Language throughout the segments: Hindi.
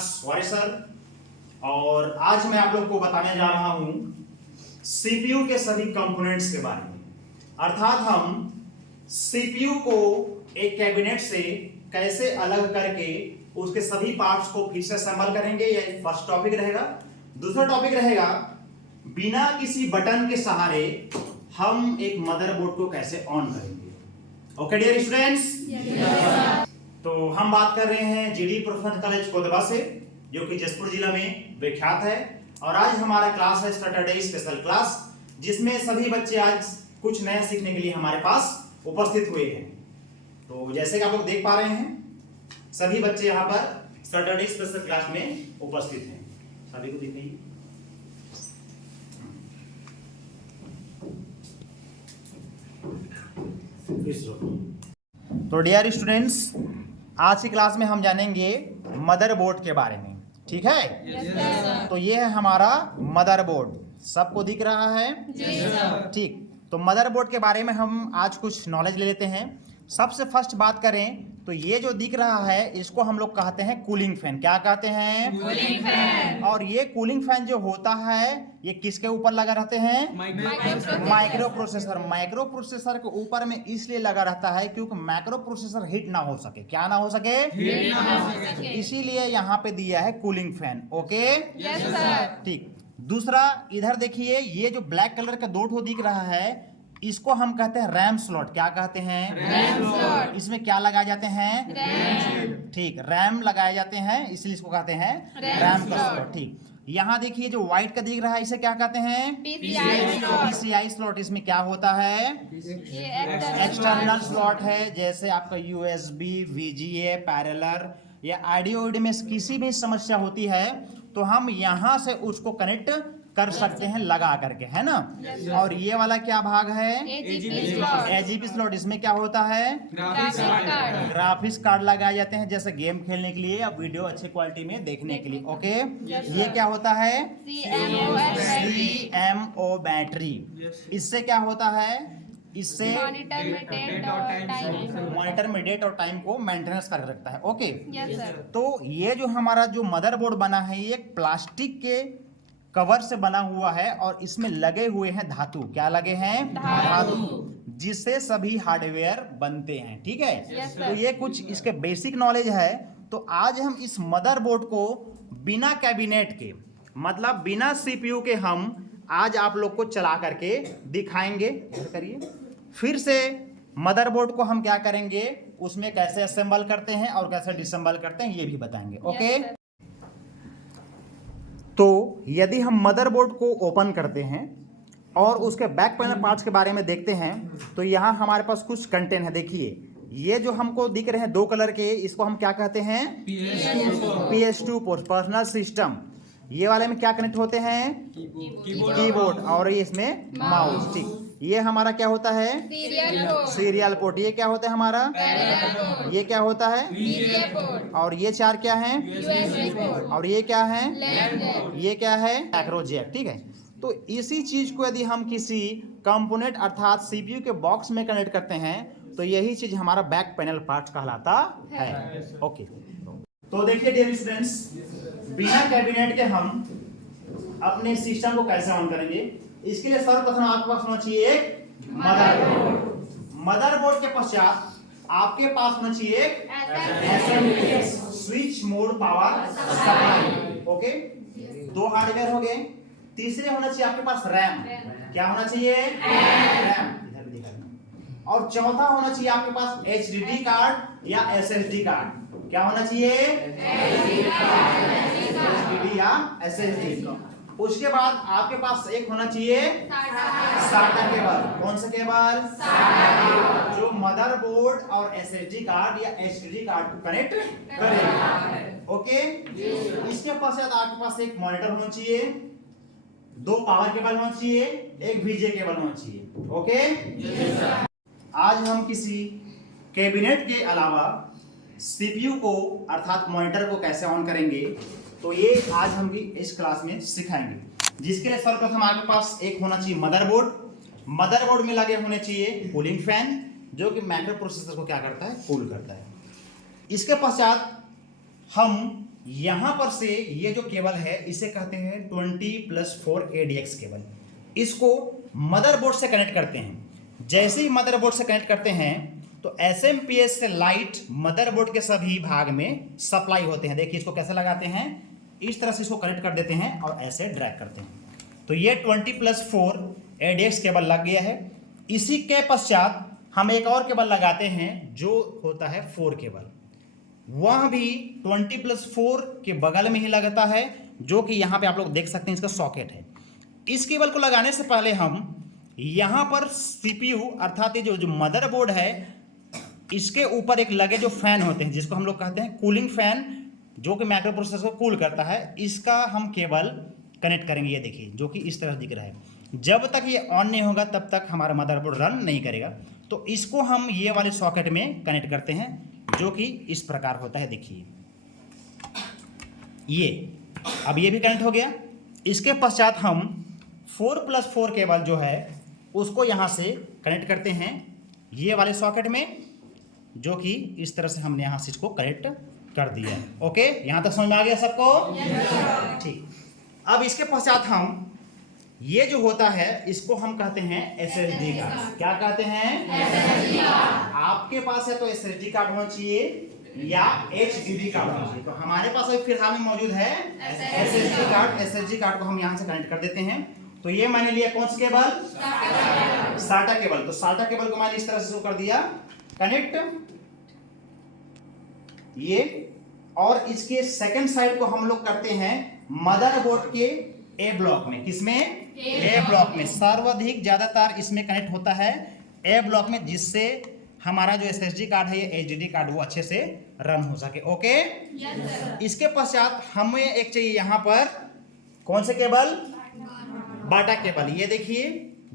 Sorry sir. और आज मैं आप लोग को बताने जा रहा हूं सीपीयू के सभी कंपोनेंट्स के बारे में। अर्थात हम सीपीयू को एक कैबिनेट से कैसे अलग करके उसके सभी पार्ट्स को फिर से असेंबल करेंगे। यह फर्स्ट टॉपिक रहेगा। दूसरा टॉपिक रहेगा बिना किसी बटन के सहारे हम एक मदरबोर्ड को कैसे ऑन करेंगे। ओके डियर स्टूडेंट्स, तो हम बात कर रहे हैं जीडी प्रोफेशनल कॉलेज कोदबा से, जो कि जसपुर जिला में विख्यात है। और आज हमारा क्लास है सैटरडे स्पेशल क्लास, जिसमें सभी बच्चे आज कुछ नया सीखने के लिए हमारे पास उपस्थित हुए हैं। तो जैसे कि आप लोग देख पा रहे हैं, सभी बच्चे यहाँ पर सैटरडे स्पेशल क्लास में उपस्थित हैं। सभी को दिखाइए। तो डियर स्टूडेंट्स, आज की क्लास में हम जानेंगे मदरबोर्ड के बारे में। ठीक है? तो ये है हमारा मदरबोर्ड। सबको दिख रहा है? ठीक। तो मदरबोर्ड के बारे में हम आज कुछ नॉलेज ले लेते हैं। सबसे फर्स्ट बात करें तो ये जो दिख रहा है इसको हम लोग कहते हैं कूलिंग फैन। क्या कहते हैं? Cooling fan. और ये कूलिंग फैन जो होता है ये किसके ऊपर लगा रहते हैं? Micro processor. माइक्रो प्रोसेसर के ऊपर में इसलिए लगा रहता है क्योंकि माइक्रो प्रोसेसर हीट ना हो सके। क्या ना हो सके? हीट ना हो सके। इसीलिए यहाँ पे दिया है cooling fan. Okay? Yes sir. ठीक। दूसरा इधर देखिए, ये जो ब्लैक कलर का दो ठो दिख रहा है इसको हम कहते हैं रैम स्लॉट। क्या कहते हैं? RAM slot. इसमें क्या लगाए जाते हैं? रैम। ठीक, रैम लगाए जाते हैं, इसलिए इसको कहते हैं रैम स्लॉट। ठीक। यहाँ देखिए जो व्हाइट का दिख रहा है इसे क्या कहते हैं? PCI slot. इसमें क्या होता है? एक्सटर्नल स्लॉट है। जैसे आपका यूएसबी, वीजीए, पैरेलल या ऑडियो में किसी भी समस्या होती है तो हम यहाँ से उसको कनेक्ट कर सकते हैं लगा करके, है ना? और ये वाला क्या भाग है? AGP slot. इसमें क्या होता है? ग्राफिक्स कार्ड लगाए जाते हैं, जैसे गेम खेलने के लिए या वीडियो अच्छी क्वालिटी में देखने के लिए। ओके? ये क्या होता है? CMO battery. इससे क्या होता है? इससे मॉनिटर में डेट और टाइम को मेंटेनेंस कर रखता है। ओके? तो ये जो हमारा जो मदरबोर्ड बना है ये प्लास्टिक के कवर से बना हुआ है और इसमें लगे हुए हैं धातु। क्या लगे हैं? धातु, जिससे सभी हार्डवेयर बनते हैं। ठीक है? तो ये कुछ इसके बेसिक नॉलेज है। तो आज हम इस मदरबोर्ड को बिना कैबिनेट के, मतलब बिना सीपीयू के, हम आज आप लोग को चला करके दिखाएंगे। करिए। फिर से मदरबोर्ड को हम क्या करेंगे, उसमें कैसे असेंबल करते हैं और कैसे डिसेंबल करते हैं ये भी बताएंगे। ओके? तो यदि हम मदरबोर्ड को ओपन करते हैं और उसके बैक पैनल पार्ट्स के बारे में देखते हैं तो यहाँ हमारे पास कुछ कंटेंट है। देखिए ये जो हमको दिख रहे हैं दो कलर के, इसको हम क्या कहते हैं? PS2 personal system. ये वाले में क्या कनेक्ट होते हैं? कीबोर्ड। और ये इसमें माउस। ठीक। ये हमारा क्या होता है? Serial port. ये क्या होता है हमारा? ये क्या होता है? और ये चार क्या हैं? और ये क्या है? ये क्या है? Macro jack. ठीक है? तो इसी चीज को यदि हम किसी कंपोनेंट अर्थात सीपीयू के बॉक्स में कनेक्ट करते हैं तो यही चीज हमारा बैक पैनल पार्ट कहलाता है। ओके? तो देखिए डियर स्टूडेंट्स, बिना कैबिनेट के हम अपने सिस्टम को कैसे ऑन करेंगे। इसके लिए सर्वप्रथम आपके पास होना चाहिए एक मदरबोर्ड। मदरबोर्ड के पश्चात आपके पास होना चाहिए एक switch mode power supply. Okay? दो हार्डवेयर हो गए। तीसरे होना चाहिए आपके पास रैम। क्या होना चाहिए? रैम। इधर भी दिखा। और चौथा होना चाहिए आपके पास एचडीडी कार्ड या एसएसडी कार्ड। क्या होना चाहिए? एचडीडी या एसएसडी। उसके बाद आपके पास एक होना चाहिए SATA केबल। कौन सा केबल? जो मदरबोर्ड और एसएसडी कार्ड या एचडीडी कार्ड को कनेक्ट करेगा। ओके? इसके पश्चात आपके पास एक मॉनिटर होना चाहिए, दो पावर केबल होना चाहिए, एक वीजे केबल होना चाहिए। ओके? आज हम किसी कैबिनेट के अलावा सीपीयू को अर्थात मॉनिटर को कैसे ऑन करेंगे तो ये आज हम भी इस क्लास में सिखाएंगे। जिसके लिए सर्वप्रथम आपके पास एक होना चाहिए मदरबोर्ड। मदरबोर्ड में लगे होने चाहिए कूलिंग फैन, जो कि माइक्रो प्रोसेसर को क्या करता है? कूल करता है। इसके पश्चात हम यहां पर से ये जो केबल है इसे कहते हैं 20+4 ADX केबल। इसको मदरबोर्ड से कनेक्ट करते हैं। जैसे ही मदरबोर्ड से कनेक्ट करते हैं तो SMPS से लाइट मदरबोर्ड के सभी भाग में सप्लाई होते हैं। देखिए इसको कैसे लगाते हैं, इस तरह से इसको कनेक्ट कर देते हैं और ऐसे ड्रैग करते हैं। तो ये 20+4 ADX केबल लग गया है। इसी के पश्चात हम एक और केबल लगाते हैं जो होता है 4 केबल। वह भी 20+4 के बगल में ही लगता है, जो कि यहाँ पे आप लोग देख सकते हैं इसका सॉकेट है। इस केबल को लगाने से पहले हम यहाँ पर CPU अर्थात ये जो मदरबोर्ड है इसके ऊपर एक लगे जो फैन होते हैं जिसको हम लोग कहते हैं कूलिंग फैन, जो कि माइक्रो प्रोसेसर को कूल करता है, इसका हम केबल कनेक्ट करेंगे। ये देखिए जो कि इस तरह दिख रहा है। जब तक ये ऑन नहीं होगा तब तक हमारा मदरबोर्ड रन नहीं करेगा। तो इसको हम ये वाले सॉकेट में कनेक्ट करते हैं जो कि इस प्रकार होता है। देखिए ये अब ये भी कनेक्ट हो गया। इसके पश्चात हम 4+4 केबल जो है उसको यहाँ से कनेक्ट करते हैं ये वाले सॉकेट में, जो कि इस तरह से हमने यहाँ से इसको कनेक्ट कर दिया है। ओके, यहाँ तक समझ में आ गया सबको? ठीक। अब इसके पश्चात हम ये जो होता है इसको हम कहते हैं SSD कार्ड। क्या कहते हैं? SSD card. आपके पास है तो SSD कार्ड होना चाहिए या HDD कार्ड होना चाहिए। तो हमारे पास अभी फिलहाल में मौजूद है SSD कार्ड। SSD कार्ड को हम यहाँ से कनेक्ट कर देते हैं। तो ये मैंने लिया कौन सा केबल? SATA cable. तो SATA केबल को मैंने इस तरह से शुरू कर दिया कनेक्ट, ये। और इसके सेकंड साइड को हम लोग करते हैं मदरबोर्ड के A ब्लॉक में। किसमें? A ब्लॉक में। सर्वाधिक ज्यादातर इसमें कनेक्ट होता है A ब्लॉक में, जिससे हमारा जो SSD कार्ड है ये HDD कार्ड वो अच्छे से रन हो सके। ओके, इसके पश्चात हमें एक चाहिए यहाँ पर कौन से केबल? बाटा केबल। ये देखिए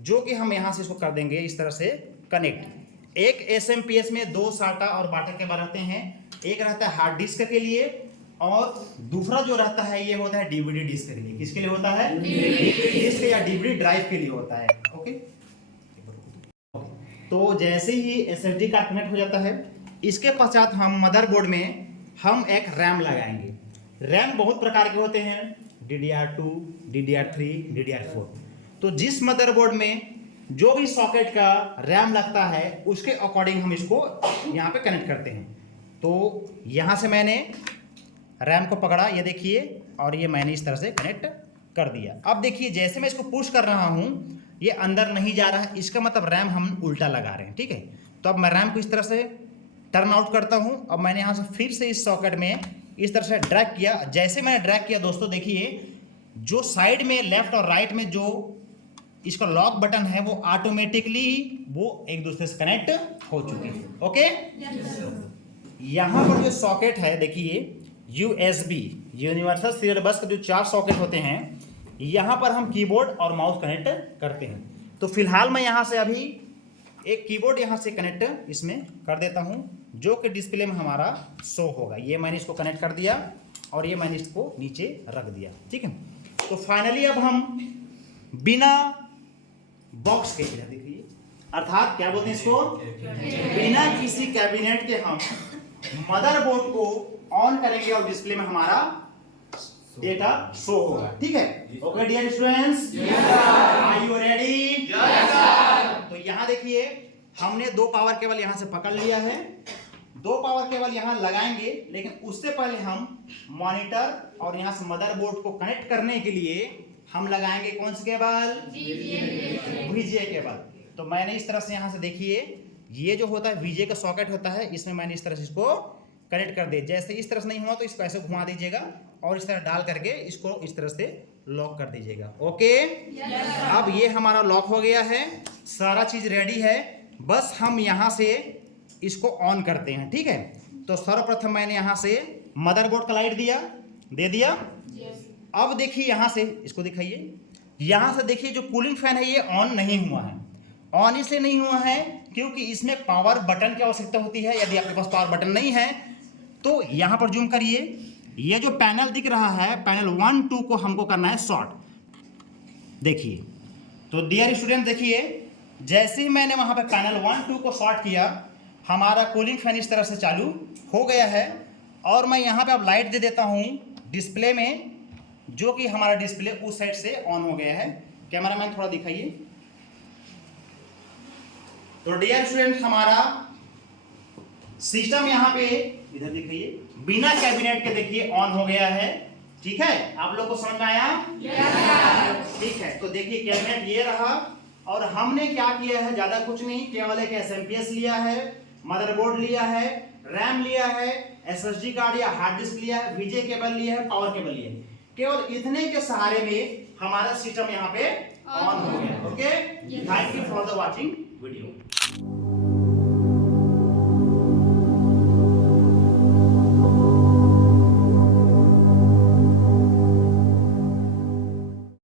जो कि हम यहाँ से इसको कर देंगे इस तरह से कनेक्ट। एक SMPS में 2 SATA और बाटा केबल रहते हैं। एक रहता है हार्ड डिस्क के लिए और दूसरा जो रहता है ये होता है DVD डिस्क के लिए। किसके लिए होता है? DVD डिस्क या DVD ड्राइव के लिए होता है। ओके, तो जैसे ही SSD कार्ड कनेक्ट हो जाता है इसके पश्चात हम मदरबोर्ड में हम एक रैम लगाएंगे। रैम बहुत प्रकार के होते हैं, DDR2, DDR3, DDR4। तो जिस मदरबोर्ड में जो भी सॉकेट का रैम लगता है उसके अकॉर्डिंग हम इसको यहाँ पे कनेक्ट करते हैं। तो यहाँ से मैंने रैम को पकड़ा, ये देखिए, और ये मैंने इस तरह से कनेक्ट कर दिया। अब देखिए जैसे मैं इसको पुश कर रहा हूँ ये अंदर नहीं जा रहा है, इसका मतलब रैम हम उल्टा लगा रहे हैं। ठीक है, तो अब मैं रैम को इस तरह से टर्न आउट करता हूँ। अब मैंने यहाँ से फिर से इस सॉकेट में इस तरह से ड्रैग किया। जैसे मैंने ड्रैग किया दोस्तों देखिए जो साइड में लेफ्ट और राइट में जो इसका लॉक बटन है वो ऑटोमेटिकली वो एक दूसरे से कनेक्ट हो चुके हैं। ओके, यहाँ पर जो सॉकेट है देखिए USB यूनिवर्सल सीरियल बस के जो 4 सॉकेट होते हैं यहाँ पर हम कीबोर्ड और माउस कनेक्ट करते हैं। तो फिलहाल मैं यहाँ से अभी एक कीबोर्ड यहाँ से कनेक्ट इसमें कर देता हूँ जो कि डिस्प्ले में हमारा शो होगा। ये मैंने इसको कनेक्ट कर दिया और ये मैंने इसको नीचे रख दिया। ठीक है, तो फाइनली अब हम बिना बॉक्स के देखिए अर्थात क्या बोलते हैं इसको, बिना किसी कैबिनेट के हम मदरबोर्ड को ऑन करेंगे और डिस्प्ले में हमारा डेटा शो होगा। ठीक है, okay dear students, are you ready? तो यहाँ देखिए हमने 2 पावर केबल यहाँ से पकड़ लिया है। 2 पावर केबल यहाँ लगाएंगे, लेकिन उससे पहले हम मॉनिटर और यहाँ से मदरबोर्ड को कनेक्ट करने के लिए हम लगाएंगे कौन सी केबल? VGA cable. तो मैंने इस तरह से यहाँ से देखिए ये जो होता है VGA का सॉकेट होता है, इसमें मैंने इस तरह से इसको कनेक्ट कर दिया। जैसे इस तरह से नहीं हुआ तो इसको ऐसे घुमा दीजिएगा और इस तरह डाल करके इसको इस तरह से लॉक कर दीजिएगा। ओके, अब ये हमारा लॉक हो गया है, सारा चीज रेडी है, बस हम यहाँ से इसको ऑन करते हैं। ठीक है, तो सर्वप्रथम मैंने यहाँ से मदरबोर्ड का लाइट दे दिया। अब देखिए यहाँ से इसको दिखाइए, यहाँ से देखिए जो कूलिंग फैन है ये ऑन नहीं हुआ है। ऑन इसलिए नहीं हुआ है क्योंकि इसमें पावर बटन की आवश्यकता होती है। यदि आपके पास पावर बटन नहीं है तो यहाँ पर जूम करिए, ये जो पैनल दिख रहा है पैनल 1, 2 को हमको करना है शॉर्ट। देखिए तो डियर स्टूडेंट देखिए जैसे ही मैंने वहाँ पे पैनल 1, 2 को शॉर्ट किया हमारा कूलिंग फैन इस तरह से चालू हो गया है और मैं यहाँ पे अब लाइट दे देता हूँ डिस्प्ले में, जो कि हमारा डिस्प्ले उस साइड से ऑन हो गया है। कैमरामैन थोड़ा दिखाइए। तो डियर स्टूडेंट, हमारा सिस्टम यहाँ पे इधर दिखाइए, बिना कैबिनेट के देखिए ऑन हो गया है। ठीक है, आप लोग को समझ में आया? ठीक है, तो देखिए कैबिनेट ये रहा, और हमने क्या किया है, ज्यादा कुछ नहीं, केवल एक एसएमपीएस लिया है, मदरबोर्ड लिया है, रैम लिया है, एसएसडी कार्ड या हार्ड डिस्क लिया है, वीजे केबल लिया है, पावर केबल लिया है। केवल इतने के सहारे में हमारा सिस्टम यहाँ पे ऑन हो गया। Okay, thank you for the watching video.